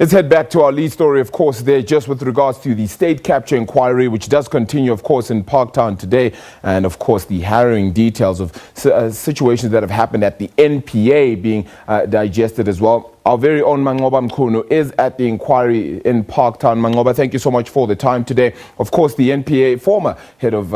Let's head back to our lead story, of course, there, just with regards to the state capture inquiry, which does continue, of course, in Parktown today. And, of course, the harrowing details of situations that have happened at the NPA being digested as well. Our very own Manqoba Mchunu is at the inquiry in Parktown. Manqoba, thank you so much for the time today. Of course, the NPA, former head of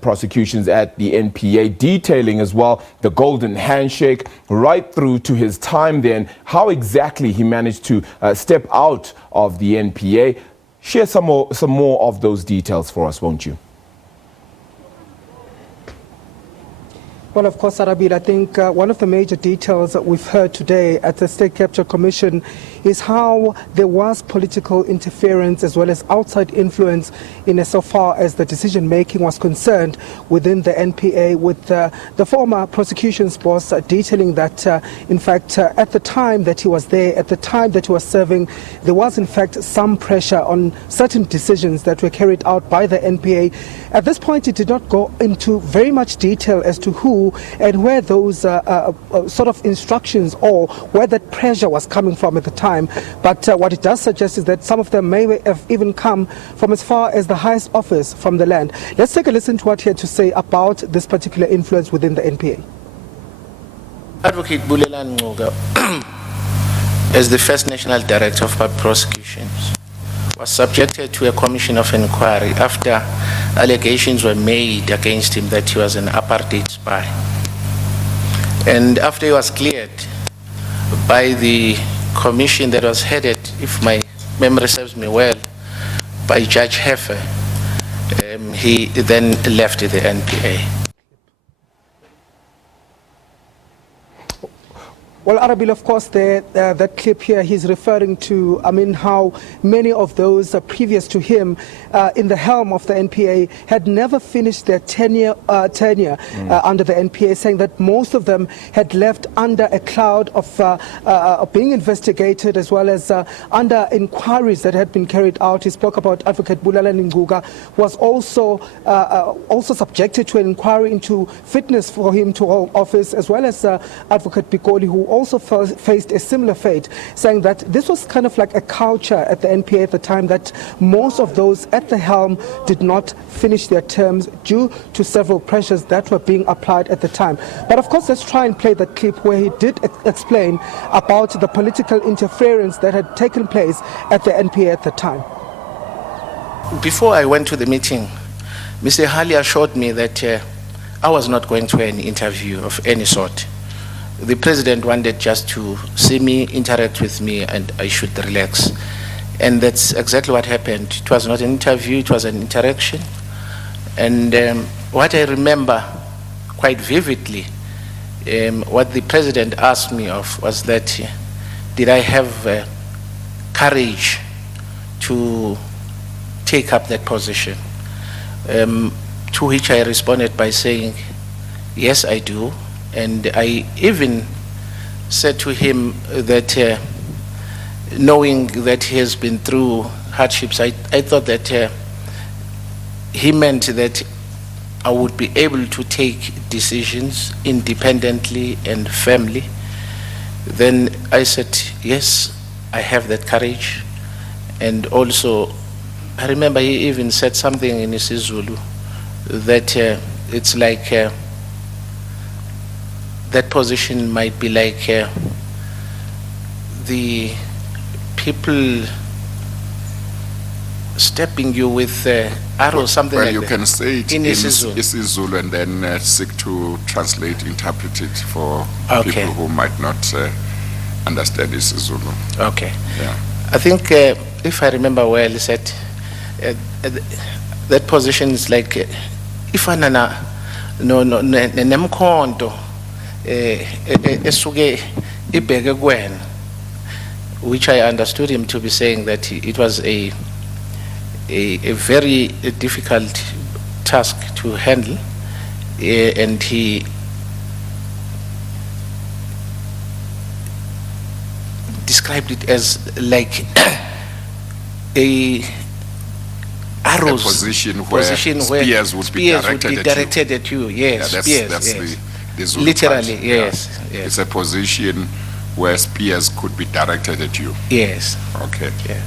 prosecutions at the NPA, detailing as well the golden handshake right through to his time then, how exactly he managed to step out of the NPA. Share some more of those details for us, won't you? Well, of course, Arabil, I think one of the major details that we've heard today at the State Capture Commission is how there was political interference as well as outside influence in so far as the decision-making was concerned within the NPA, with the former prosecutions boss detailing that, in fact, at the time that he was there, at the time that he was serving, there was, in fact, some pressure on certain decisions that were carried out by the NPA. At this point, it did not go into very much detail as to who and where those sort of instructions or where that pressure was coming from at the time. But what it does suggest is that some of them may have even come from as far as the highest office from the land. Let's take a listen to what he had to say about this particular influence within the NPA. Advocate Bulelan Ngoga, as the first National Director of Public Prosecutions, was subjected to a commission of inquiry after allegations were made against him that he was an apartheid spy. And after he was cleared by the commission that was headed, if my memory serves me well, by Judge Heffer, he then left the NPA. Well, Arabil, of course, that clip here, he's referring to, how many of those previous to him in the helm of the NPA had never finished their tenure under the NPA, saying that most of them had left under a cloud of being investigated as well as under inquiries that had been carried out. He spoke about Advocate Bulelan Ngoga, was also subjected to an inquiry into fitness for him to hold office, as well as Advocate Pikoli, who also faced a similar fate, saying that this was kind of like a culture at the NPA at the time, that most of those at the helm did not finish their terms due to several pressures that were being applied at the time. But of course, let's try and play that clip where he did explain about the political interference that had taken place at the NPA at the time. Before I went to the meeting, Mr. Hali assured me that I was not going to an interview of any sort. The president wanted just to see me, interact with me, and I should relax. And that's exactly what happened. It was not an interview, it was an interaction. And what I remember quite vividly, what the president asked me of was that, did I have courage to take up that position? To which I responded by saying, yes, I do. And I even said to him that knowing that he has been through hardships, I thought that he meant that I would be able to take decisions independently and firmly. Then I said, yes, I have that courage. And also, I remember he even said something in isiZulu that it's like that position might be like the people stepping you with arrows, something like that. Well, you can say it in isiZulu and then seek to translate, interpret it for people who might not understand isiZulu. Okay. Yeah. I think, if I remember well, he said that position is like if anana no nemkhonto esuke ibheke kwena, which I understood him to be saying that it was a very difficult task to handle, and he described it as like a arrows, position where spears would be directed at you. Yes, yeah, spears. that's yes. the Zulu literally part. yes, Yeah. yes. It's a position where spears could be directed at you? Yes. Okay. Yeah.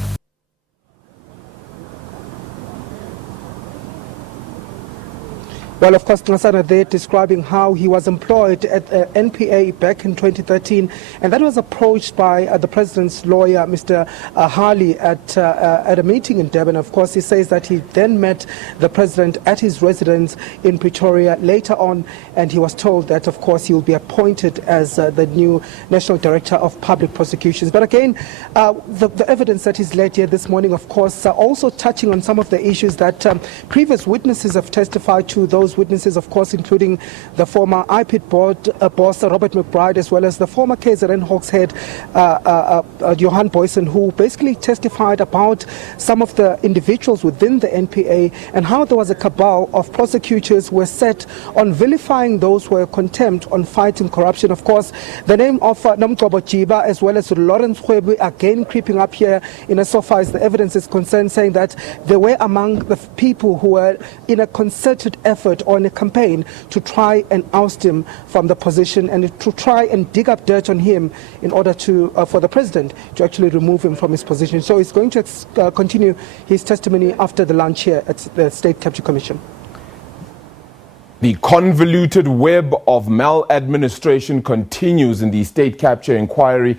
Well, of course, Nxasana there describing how he was employed at NPA back in 2013, and that was approached by the president's lawyer, Mr. Harley, at a meeting in Durban. Of course, he says that he then met the president at his residence in Pretoria later on, and he was told that, of course, he will be appointed as the new National Director of Public Prosecutions. But again, the evidence that is led here this morning, of course, also touching on some of the issues that previous witnesses have testified to. Those witnesses, of course, including the former IPID board boss, Robert McBride, as well as the former KZN Hawks head, Johan Boysen, who basically testified about some of the individuals within the NPA and how there was a cabal of prosecutors who were set on vilifying those who were contempt on fighting corruption. Of course, the name of Manqoba Mchunu as well as Lawrence Kgwebo again creeping up here in so far as the evidence is concerned, saying that they were among the people who were in a concerted effort on a campaign to try and oust him from the position and to try and dig up dirt on him in order to for the president to actually remove him from his position. So he's going to continue his testimony after the lunch here at the State Capture Commission. The convoluted web of maladministration continues in the state capture inquiry,